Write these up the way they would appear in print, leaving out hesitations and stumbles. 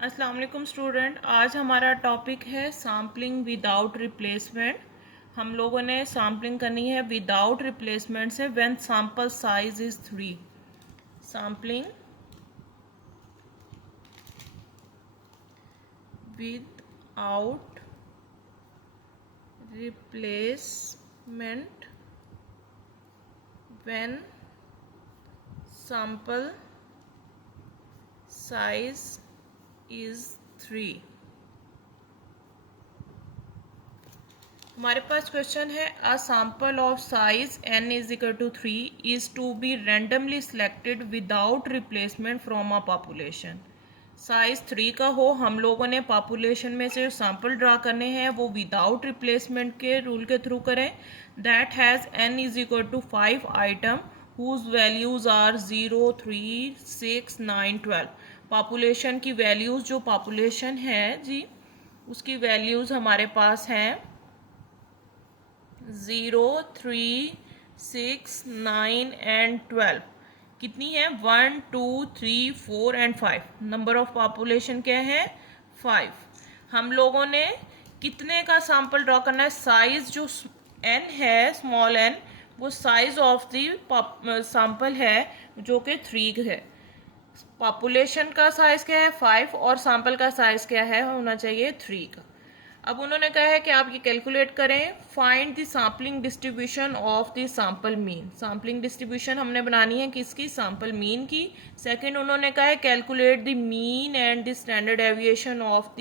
अस्सलाम वालेकुम स्टूडेंट। आज हमारा टॉपिक है सैम्पलिंग विदाउट रिप्लेसमेंट। हम लोगों ने सैम्पलिंग करनी है विदाउट रिप्लेसमेंट से when sample size is 3। Sampling without replacement when sample size is 3। हमारे पास क्वेश्चन है a sample of size n is equal to 3 is to be randomly selected without replacement from a population. Size 3 का हो, हम लोगों ने population में से सैंपल ड्रा करने हैं वो विदाउट रिप्लेसमेंट के रूल के थ्रू करें। That has n is equal to 5 item whose values are 0, 3, 6, 9, 12। Population की वैल्यूज जो पॉपुलेशन है जी उसकी वैल्यूज हमारे पास हैं 0, 3, 6, 9 एंड 12। कितनी है 1, 2, 3, 4 एंड 5। नंबर ऑफ पॉपुलेशन क्या है 5। हम लोगों ने कितने का सैंपल ड्रॉ करना है, साइज जो n है स्मॉल n वो साइज ऑफ द सैंपल है जो कि 3 है। पॉपुलेशन का साइज क्या है 5 और सैंपल का साइज क्या है होना चाहिए 3 का। अब उन्होंने कहा है कि आप ये कैलकुलेट करें, find the sampling distribution of the sample mean. Sampling distribution हमने बनानी है किसकी, सैंपल मीन की। सेकंड उन्होंने कहा है calculate the mean and the standard deviation of the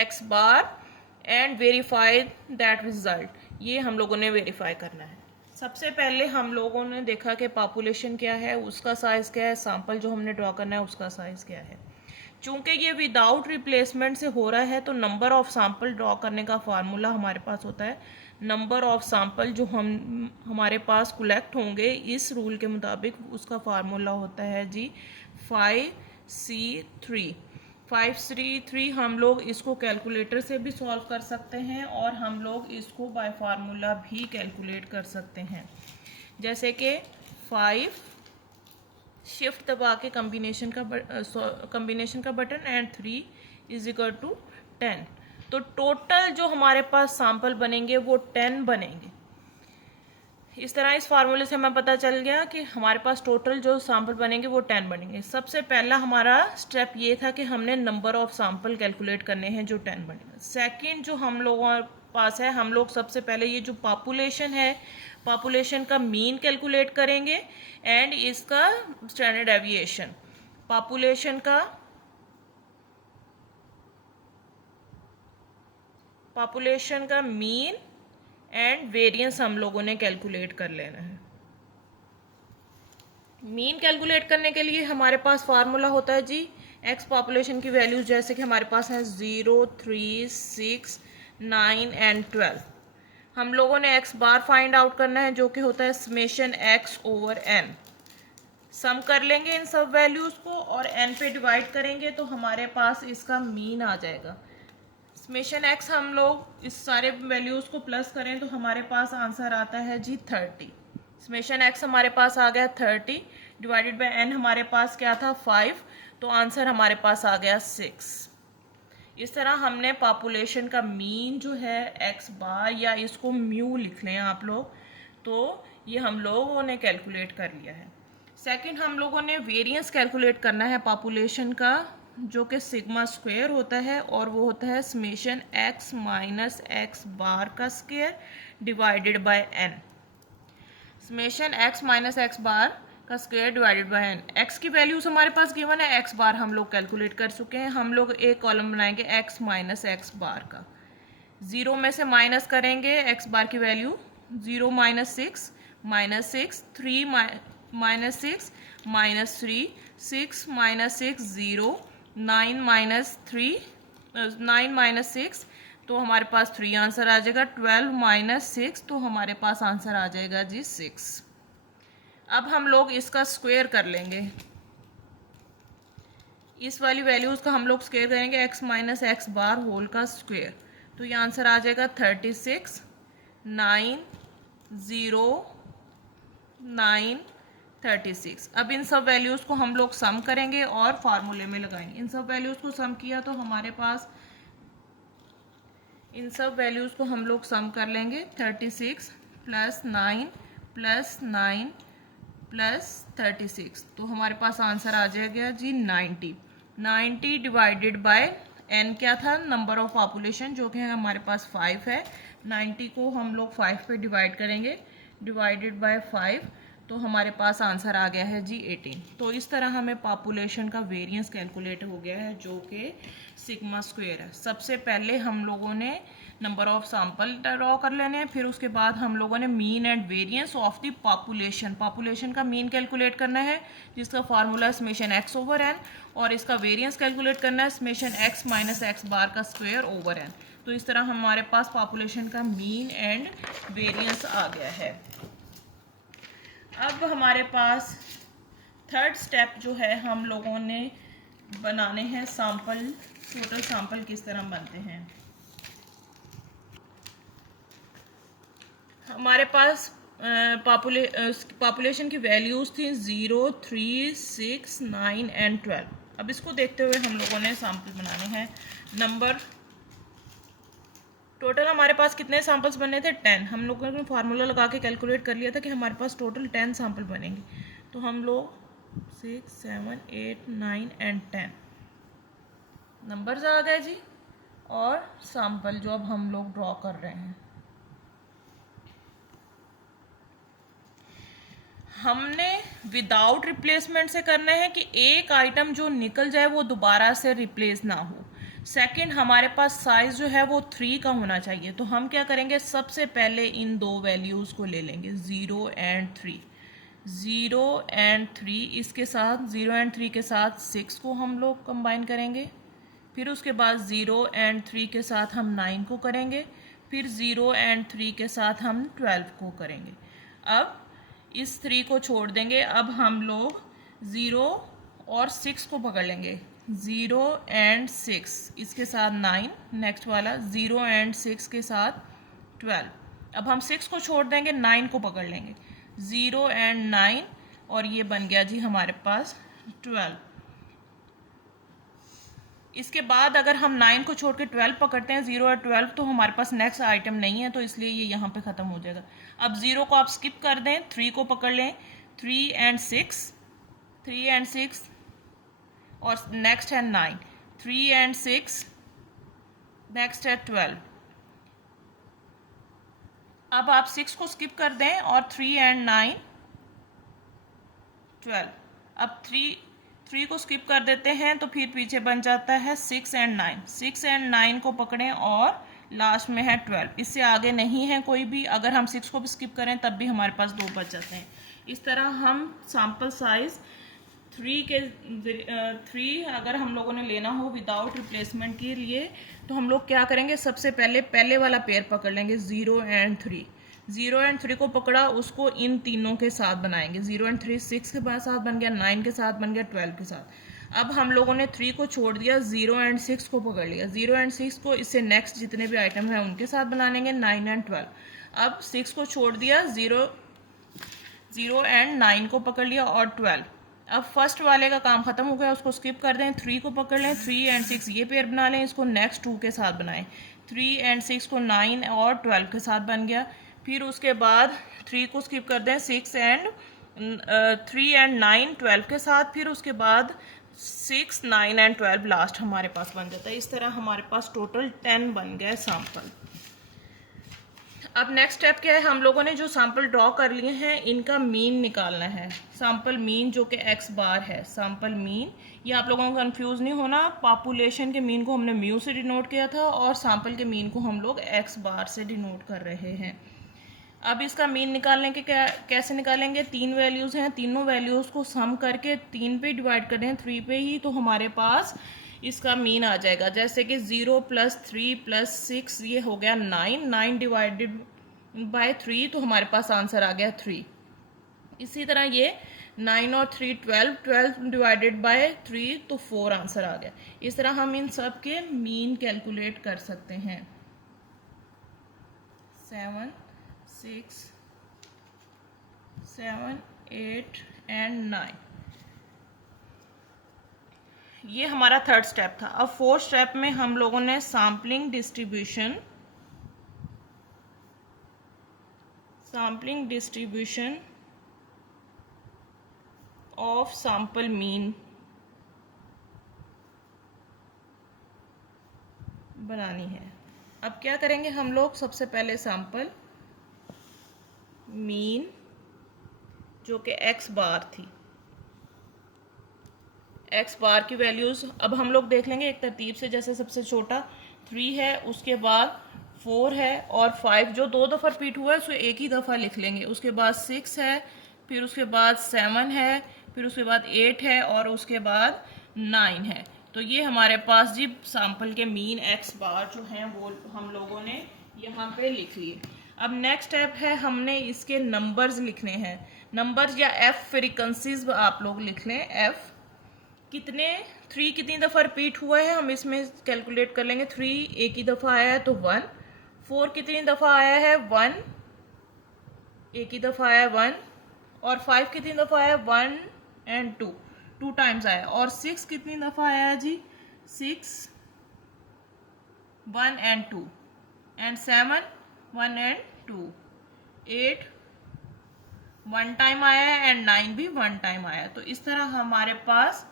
x bar and verify that result. ये हम लोगों ने वेरीफाई करना है। सबसे पहले हम लोगों ने देखा कि पॉपुलेशन क्या है, उसका साइज क्या है, सैंपल जो हमने ड्रॉ करना है उसका साइज क्या है। चूंकि ये विदाउट रिप्लेसमेंट से हो रहा है तो नंबर ऑफ सैंपल ड्रॉ करने का फार्मूला हमारे पास होता है नंबर ऑफ सैंपल जो हमारे पास कलेक्ट होंगे इस रूल के मुताबिक उसका फार्मूला होता है जी 5C3। 5C3 हम लोग इसको कैलकुलेटर से भी सॉल्व कर सकते हैं और हम लोग इसको बाय फार्मूला भी कैलकुलेट कर सकते हैं। जैसे कि 5 शिफ्ट दबा के कम्बिनेशन का button and 3 is equal to 10। तो टोटल जो हमारे पास सैंपल बनेंगे वो 10 बनेंगे। इस तरह इस फार्मूले से हमें पता चल गया कि हमारे पास टोटल जो सैंपल बनेंगे वो 10 बनेंगे। सबसे पहला हमारा स्टेप ये था कि हमने नंबर ऑफ सैंपल कैलकुलेट करने हैं जो 10 बनेंगे। सेकंड जो हम लोगों पास है, हम लोग सबसे पहले ये जो पॉपुलेशन है पॉपुलेशन का मीन कैलकुलेट करेंगे एंड इसका स्टैंडर्ड डेविएशन। पॉपुलेशन का मीन एंड वेरिएंस हम लोगों ने कैलकुलेट कर लेना है। मीन कैलकुलेट करने के लिए हमारे पास फार्मूला होता है जी एक्स पॉपुलेशन की वैल्यूज, जैसे कि हमारे पास है 0, 3, 6, 9 एंड 12। हम लोगों ने एक्स बार फाइंड आउट करना है जो कि होता है समेशन एक्स ओवर एन। सम कर लेंगे इन सब वैल्यूज को और एन पे डिवाइड करेंगे तो हमारे पास इसका मीन आ जाएगा। समेशन एक्स हम लोग इस सारे वैल्यूज को प्लस करें तो हमारे पास आंसर आता है जी 30। समेशन एक्स हमारे पास आ गया 30 डिवाइडेड बाय एन हमारे पास क्या था 5, तो आंसर हमारे पास आ गया 6। इस तरह हमने पॉपुलेशन का मीन जो है एक्स बार या इसको म्यू लिख लें आप लोग, तो ये हम लोगों ने कैलकुलेट कर लिया है। सेकंड हम लोगों ने वेरिएंस कैलकुलेट करना है पॉपुलेशन का जो कि सिग्मा स्क्वायर होता है और वो होता है summation x minus x bar का square divided by n. Summation x minus x bar का square divided by n. X की वैल्यूज हमारे पास गिवन है, एक्स बार हम लोग कैलकुलेट कर चुके हैं। हम लोग एक कॉलम बनाएंगे एक्स माइनस एक्स बार का, 0 में से माइनस करेंगे एक्स बार की value 0 minus 6 minus 6, 3 minus 6 minus 3, 6 minus 6 0, 9 minus 3 9 minus 6 तो हमारे पास 3 आंसर आ जाएगा। 12 माइनस 6 तो हमारे पास आंसर आ जाएगा जी 6। अब हम लोग इसका स्क्वायर कर लेंगे, इस वाली वैल्यूज का हम लोग स्क्वायर करेंगे x minus x bar whole का स्क्वायर, तो ये आंसर आ जाएगा 36, 9, 0, 9, 36। अब इन सब वैल्यूज़ को हम लोग सम करेंगे और फार्मूले में लगाएंगे। इन सब वैल्यूज़ को सम किया तो हमारे पास इन सब वैल्यूज़ को हम लोग सम कर लेंगे। 36 प्लस 9 प्लस 9 प्लस 36, तो हमारे पास आंसर आ जाएगा जी 90। 90 डिवाइडेड बाय n क्या था, नंबर ऑफ पॉपुलेशन, जो कि हमारे पास 5 है। 90 को हम लोग 5 पे डिवाइड करेंगे, डिवाइडेड बाय 5, तो हमारे पास आंसर आ गया है जी 18। तो इस तरह हमें पॉपुलेशन का वेरिएंस कैलकुलेट हो गया है, जो कि सिग्मा स्क्वायर है। सबसे पहले हम लोगों ने नंबर ऑफ सैंपल ड्रॉ कर लेने हैं, फिर उसके बाद हम लोगों ने mean and variance of the population का मीन कैलकुलेट करना है, जिसका formula summation x over n, और इसका वेरिएंस कैलकुलेट करना है summation x minus x bar का स्क्वायर ओवर n। तो इस तरह हमारे पास पॉपुलेशन का मीन एंड वेरिएंस आ गया है। अब हमारे पास थर्ड स्टेप जो है, हम लोगों ने बनाने हैं सैंपल, टोटल सैंपल किस तरह बनते हैं। हमारे पास पॉपुलेशन की वैल्यूज़ थी 0, 3, 6, 9 एंड 12। अब इसको देखते हुए हम लोगों ने सैंपल बनाने हैं। नंबर टोटल हमारे पास कितने सैंपल्स बने थे, 10। हम लोगों ने फार्मूला लगा के कैलकुलेट कर लिया था कि हमारे पास टोटल 10 सैंपल बनेंगे। तो हम लोग 6, 7, 8, 9 एंड 10 नंबर्स आ गए जी, और सैंपल जो अब हम लोग ड्रॉ कर रहे हैं। हमने विदाउट रिप्लेसमेंट से करना है कि एक आइटम जो निकल जाए वो दोबारा से रिप्लेस ना हो। सेकंड, हमारे पास साइज जो है वो 3 का होना चाहिए। तो हम क्या करेंगे, सबसे पहले इन दो वैल्यूज़ को ले लेंगे, 0 एंड 3। 0 एंड 3 इसके साथ, 0 एंड 3 के साथ 6 को हम लोग कंबाइन करेंगे। फिर उसके बाद 0 एंड 3 के साथ हम 9 को करेंगे। फिर 0 एंड 3 के साथ हम 12 को करेंगे। अब इस 3 को छोड़ देंगे। अब हम लोग 0 और 6 को पकड़ लेंगे, 0 एंड 6 इसके साथ 9, नेक्स्ट वाला 0 एंड 6 के साथ 12। अब हम 6 को छोड़ देंगे, 9 को पकड़ लेंगे, 0 एंड 9, और ये बन गया जी हमारे पास 12। इसके बाद अगर हम 9 को छोड़ के 12 पकड़ते हैं, 0 और 12, तो हमारे पास नेक्स्ट आइटम नहीं है, तो इसलिए ये यहाँ पे ख़त्म हो जाएगा। अब 0 को आप स्किप कर दें, 3 को पकड़ लें, 3 एंड 6, 3 एंड 6, और नेक्स्ट है 9, 3 एंड 6, नेक्स्ट है 12। अब आप 6 को स्किप कर दें और 3 एंड 9, 12। अब 3 को स्किप कर देते हैं, तो फिर पीछे बन जाता है 6 एंड 9। 6 एंड 9 को पकड़ें और लास्ट में है 12। इससे आगे नहीं है कोई भी। अगर हम 6 को भी स्किप करें तब भी हमारे पास 2 बच जाते हैं। इस तरह हम सैंपल साइज 3 अगर हम लोगों ने लेना हो विदाउट रिप्लेसमेंट के लिए, तो हम लोग क्या करेंगे, सबसे पहले वाला पेयर पकड़ लेंगे, 0 एंड 3। 0 एंड 3 को पकड़ा, उसको इन तीनों के साथ बनाएंगे। 0 एंड 3 6 के साथ बन गया, 9 के साथ बन गया, 12 के साथ। अब हम लोगों ने 3 को छोड़ दिया, 0 एंड 6 को पकड़ लिया। 0 एंड 6 को इससे नेक्स्ट जितने भी आइटम हैं उनके साथ बना लेंगे, 9 एंड 12। अब 6 को छोड़ दिया, 0 एंड 9 को पकड़ लिया, और 12। अब फर्स्ट वाले का काम खत्म हो गया, उसको स्किप कर दें, 3 को पकड़ लें, 3 एंड 6 ये पेयर बना लें, इसको नेक्स्ट 2 के साथ बनाएं। 3 एंड 6 को 9 और 12 के साथ बन गया। फिर उसके बाद 3 को स्किप कर दें, 3 एंड 9 12 के साथ। फिर उसके बाद 6, 9 एंड 12 लास्ट हमारे पास बन जाता है। इस तरह हमारे पास टोटल 10 बन गए सैंपल। अब नेक्स्ट स्टेप क्या है, हम लोगों ने जो सैंपल ड्रॉ कर लिए हैं इनका मीन निकालना है। सैंपल मीन जो कि x बार है, सैंपल मीन, ये आप लोगों को कंफ्यूज नहीं होना। पॉपुलेशन के मीन को हमने म्यू से डिनोट किया था और सैंपल के मीन को हम लोग x बार से डिनोट कर रहे हैं। अब इसका मीन निकालने के कैसे निकालेंगे, 3 वैल्यूज़ हैं, तीनों वैल्यूज़ को सम करके 3 पे डिवाइड कर दें, 3 पे ही, तो हमारे पास इसका मीन आ जाएगा। जैसे कि 0 + 3 + 6 ये हो गया 9, 9 डिवाइडेड बाय 3, तो हमारे पास आंसर आ गया 3। इसी तरह ये 9 और 3 12, 12 डिवाइडेड बाय 3, तो 4 आंसर आ गया। इस तरह हम इन सब के मीन कैलकुलेट कर सकते हैं। 7, 6, 7, 8 एंड 9। ये हमारा थर्ड स्टेप था। अब फोर्थ स्टेप में हम लोगों ने sampling distribution of sample mean बनानी है। अब क्या करेंगे हम लोग, सबसे पहले सैंपल मीन जो कि x बार थी, x बार की वैल्यूज अब हम लोग देख लेंगे एक तरतीब से। जैसे सबसे छोटा 3 है, उसके बाद 4 है और 5 जो 2 दफ़ा रिपीट हुआ है उसको एक ही दफ़ा लिख लेंगे। उसके बाद 6 है, फिर उसके बाद 7 है, फिर उसके बाद 8 है और उसके बाद 9 है। तो ये हमारे पास जी सैंपल के मीन x बार जो हैं वो हम लोगों ने यहाँ पे लिख लिए। अब नेक्स्ट स्टेप है, हमने इसके नंबर्स लिखने हैं। नंबर्स या f फ्रीक्वेंसीज आप लोग लिख लें। f कितने 3 कितनी दफ़ा रिपीट हुआ है हम इसमें कैलकुलेट कर लेंगे। 3 एक ही दफ़ा आया है तो 1। 4 कितनी दफ़ा आया है 1, एक ही दफ़ा आया 1। और 5 कितनी दफ़ा आया 1 एंड 2 टाइम्स आया। और 6 कितनी दफ़ा आया जी 6, 1 एंड 2। And 7 1 and 2। 8 1 टाइम आया है एंड 9 भी 1 टाइम आया। तो इस तरह हमारे पास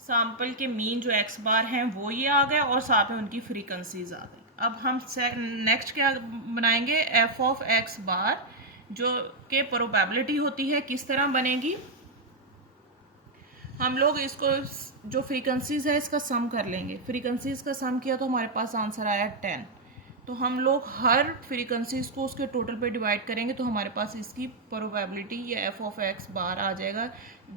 सैंपल के मीन जो x बार हैं वो ये आ गए और साथ में उनकी फ्रीक्वेंसीज आ गई। अब हम नेक्स्ट क्या बनाएंगे, f ऑफ x बार जो के प्रोबेबिलिटी होती है किस तरह बनेगी। हम लोग इसको जो फ्रीक्वेंसीज है इसका सम कर लेंगे। फ्रीक्वेंसीज का सम किया तो हमारे पास आंसर आया 10। तो हम लोग हर फ्रीक्वेंसीज को उसके टोटल पे डिवाइड करेंगे तो हमारे पास इसकी प्रोबेबिलिटी या f ऑफ x बार आ जाएगा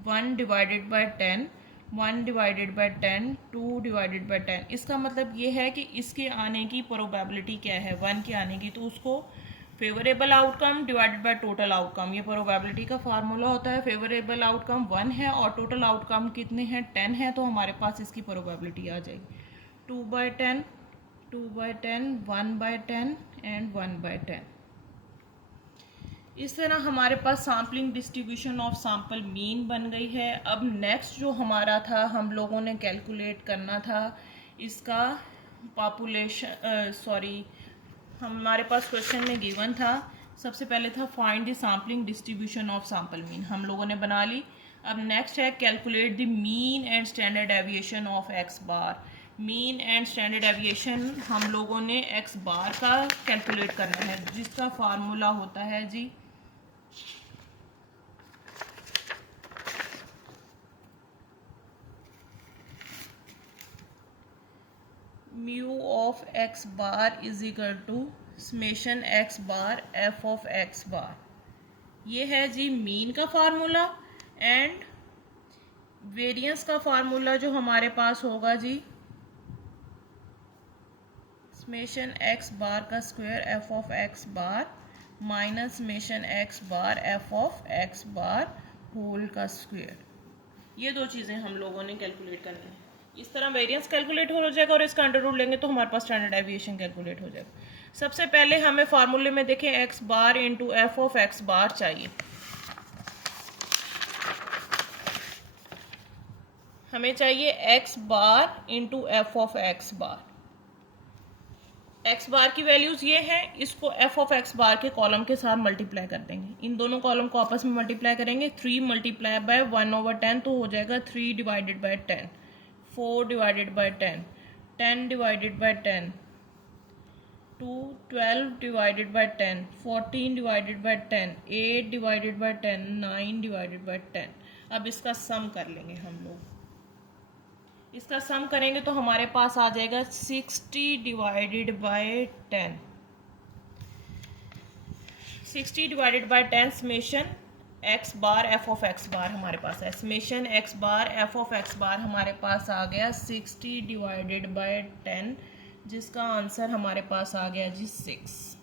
1 divided by 10, 1 divided by 10, 2 divided by 10। इसका मतलब ये है कि इसके आने की प्रोबेबिलिटी क्या है 1 के आने की, तो उसको favourable outcome divided by total outcome, ये प्रोबेबिलिटी का फार्मूला होता है। फेवरेबल आउटकम 1 है और टोटल आउटकम कितने हैं 10 है, तो हमारे पास इसकी प्रोबेबिलिटी आ जाएगी 2/10, 2/10, 1/10 एंड 1/10। इस तरह हमारे पास sampling distribution of sample mean बन गई है। अब नेक्स्ट जो हमारा था, हम लोगों ने कैलकुलेट करना था इसका पॉपुलेशन, हमारे पास क्वेश्चन में गिवन था। सबसे पहले था find the sampling distribution of sample mean, हम लोगों ने बना ली। अब नेक्स्ट है calculate the mean and standard deviation of x bar. Mean and standard deviation हम लोगों ने x बार का कैलकुलेट करना है, जिसका फार्मूला होता है जी mu of x bar is equal to summation x bar f of x bar. ये है जी मीन का फार्मूला। एंड वेरिएंस का फार्मूला जो हमारे पास होगा जी समेशन x बार का square f of x bar minus summation x bar f of x bar whole का स्क्वायर। ये दो चीज़ें हम लोगों ने कैलकुलेट करनी है। इस तरह वेरिएंस कैलकुलेट हो जाएगा और इसका अंडर रूट लेंगे तो हमारे पास स्टैंडर्ड डेविएशन कैलकुलेट हो जाएगा। सबसे पहले हमें फार्मूले में देखें x bar into F of x बार चाहिए। हमें चाहिए x bar into F of x bar. x बार की वैल्यूज ये हैं, इसको f ऑफ x बार के कॉलम के साथ मल्टीप्लाई कर देंगे। इन दोनों कॉलम को आपस में मल्टीप्लाई करेंगे। 3 मल्टीप्लाई बाय 1/10 तो हो जाएगा 3 divided by 10, 4 divided by 10, 10 divided by 10, 2, 12 divided by 10, 14 divided by 10, 8 divided by 10, 9 divided by 10। अब इसका सम कर लेंगे हम लोग। इसका सम करेंगे तो हमारे पास आ जाएगा 60 divided by 10, 60 divided by 10 summation x bar f of x बार हमारे पास है। Summation x bar f of x बार हमारे पास आ गया 60 डिवाइडेड बाय 10, जिसका आंसर हमारे पास आ गया जी 6।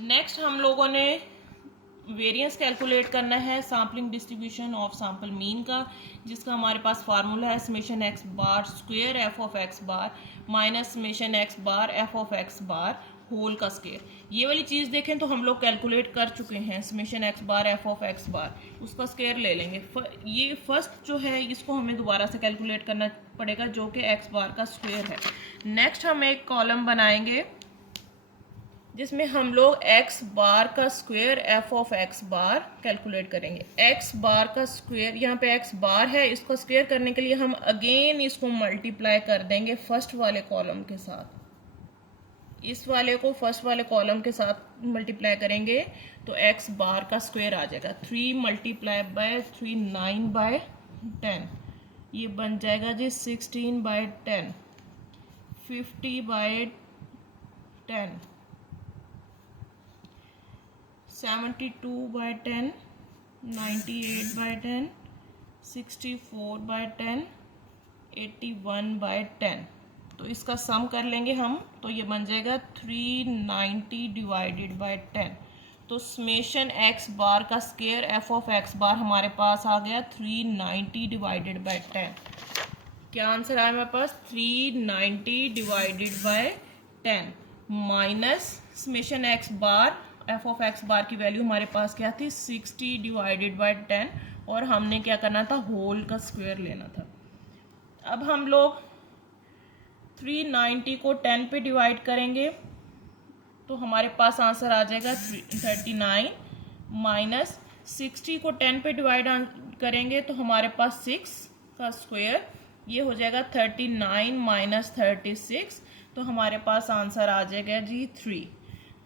नेक्स्ट हम लोगों ने वेरिएंस कैलकुलेट करना है sampling distribution of sample mean का, जिसका हमारे पास फार्मूला है summation x bar square f of x bar minus summation x bar f of x bar whole का स्केयर। ये वाली चीज़ देखें तो हम लोग कैलकुलेट कर चुके हैं, summation x bar f of x bar, उसका स्केयर ले लेंगे। ये फर्स्ट जो है इसको हमें दोबारा से कैलकुलेट करना पड़ेगा, जो कि एक्स बार का स्क्वेयर है। नेक्स्ट हम एक कॉलम बनाएंगे जिसमें हम लोग एक्स बार का square F of x bar calculate करेंगे। एक्स बार का स्क्वेयर, यहाँ पे एक्स बार है, इसको स्क्वेयर करने के लिए हम अगेन इसको मल्टीप्लाई कर देंगे फर्स्ट वाले कॉलम के साथ। इस वाले को फर्स्ट वाले कॉलम के साथ मल्टीप्लाई करेंगे तो एक्स बार का स्क्वेयर आ जाएगा 3 मल्टीप्लाई बाय 3 9/10, ये बन जाएगा जी 16/10, 50/10, 72/10, 98/10, 64/10, 81/10। तो इसका सम कर लेंगे हम, तो ये बन जाएगा 390 डिवाइडेड बाय 10। तो समेशन एक्स बार का स्केयर एफ ऑफ एक्स बार हमारे पास आ गया 390 डिवाइडेड बाय 10। क्या आंसर आया हमारे पास? 390 divided by 10 minus summation x bar f of x bar की वैल्यू हमारे पास क्या थी? 60 डिवाइडेड बाय 10, और हमने क्या करना था? होल का स्क्वायर लेना था। अब हम लोग 390 को 10 पे डिवाइड करेंगे तो हमारे पास आंसर आ जाएगा 39, माइनस 60 को 10 पे डिवाइड करेंगे तो हमारे पास 6 का स्क्वायर, ये हो जाएगा 39 माइनस 36, तो हमारे पास आंसर आ जाएगा जी 3।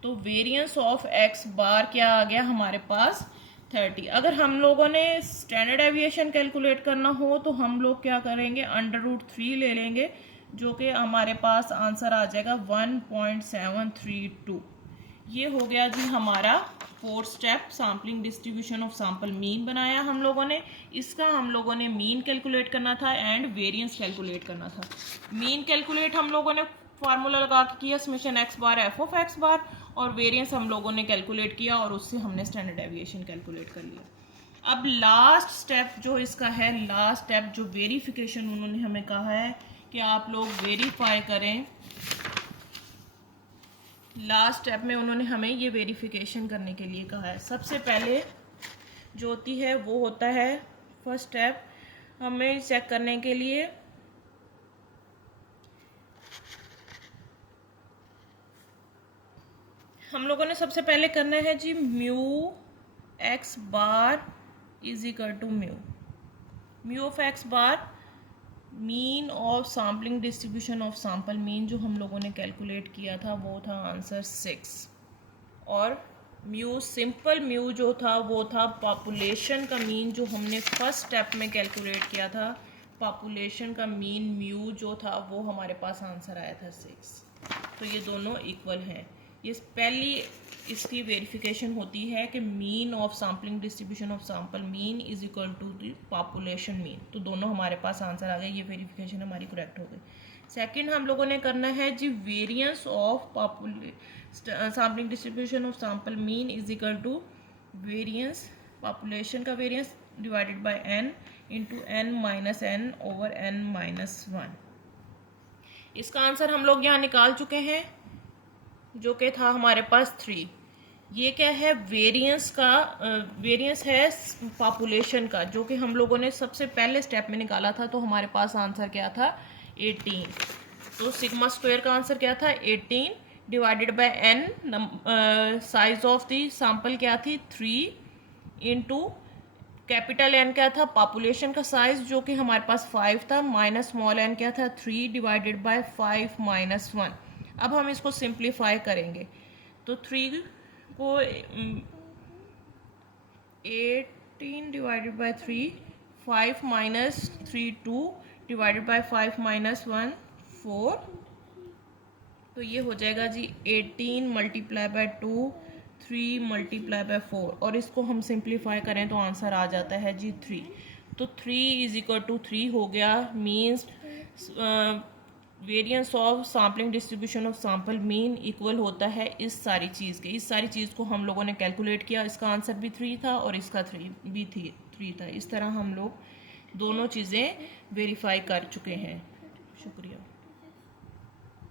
तो वेरिएंस ऑफ एक्स बार क्या आ गया हमारे पास? 30। अगर हम लोगों ने स्टैंडर्ड एविएशन कैलकुलेट करना हो तो हम लोग क्या करेंगे? √3 ले लेंगे, जो कि हमारे पास आंसर आ जाएगा 1.732। ये हो गया जी हमारा 4 step sampling distribution of sample mean बनाया हम लोगों ने। इसका हम लोगों ने मीन कैलकुलेट करना था एंड वेरिएंस कैलकुलेट करना था। मीन कैलकुलेट हम लोगों ने फार्मूला लगा के किया, summation x bar f of x bar, और वेरिएंस हम लोगों ने कैलकुलेट किया और उससे हमने स्टैंडर्ड एविएशन कैलकुलेट कर लिया। अब लास्ट स्टेप जो इसका है, लास्ट स्टेप जो वेरिफिकेशन उन्होंने हमें कहा है कि आप लोग वेरीफाई करें। लास्ट स्टेप में उन्होंने हमें ये वेरिफिकेशन करने के लिए कहा है। सबसे पहले जो होती है वो होता है फर्स्ट स्टेप, हमें चेक करने के लिए हम लोगों ने सबसे पहले करना है जी mu x bar is equal to mu of x bar, mean of sampling distribution of sample mean जो हम लोगों ने कैलकुलेट किया था वो था आंसर 6, और म्यू सिंपल म्यू जो था वो था पॉपुलेशन का मीन जो हमने फर्स्ट स्टेप में कैलकुलेट किया था। पॉपुलेशन का मीन म्यू जो था वो हमारे पास आंसर आया था 6। तो ये दोनों इक्वल हैं। ये पहली इसकी वेरिफिकेशन होती है कि mean of sampling distribution of sample mean is equal to the population mean. तो दोनों हमारे पास आंसर आ गए, ये वेरिफिकेशन हमारी करेक्ट हो गई। सेकंड हम लोगों ने करना है जी variance of sampling distribution of sample mean is equal to variance population का variance divided by n into n minus n over n minus 1। इसका आंसर हम लोग यहाँ निकाल चुके हैं जो कि था हमारे पास 3। ये क्या है? वेरिएंस का वेरिएंस है पॉपुलेशन का, जो कि हम लोगों ने सबसे पहले स्टेप में निकाला था। तो हमारे पास आंसर क्या था? 18। तो सिग्मा स्क्वायर का आंसर क्या था? 18 divided by n, size of the sample क्या थी? 3 इंटू कैपिटल N क्या था? पॉपुलेशन का साइज जो कि हमारे पास 5 था, माइनस स्मॉल n क्या था? 3 डिवाइडेड बाय 5 माइनस 1। अब हम इसको सिंप्लीफाई करेंगे तो 3 को 18 divided by 3, 5 minus 3 2 divided by 5 minus 1 4। तो ये हो जाएगा जी 18 मल्टीप्लाई बाय 2, 3 मल्टीप्लाई बाय 4, और इसको हम सिंप्लीफाई करें तो आंसर आ जाता है जी 3। तो 3 इज इक्वल टू 3 हो गया, means variance of sampling distribution of sample mean equal होता है इस सारी चीज़ के। इस सारी चीज़ को हम लोगों ने कैलकुलेट किया, इसका आंसर भी 3 था और इसका 3 था। इस तरह हम लोग दोनों चीज़ें वेरीफाई कर चुके हैं। शुक्रिया।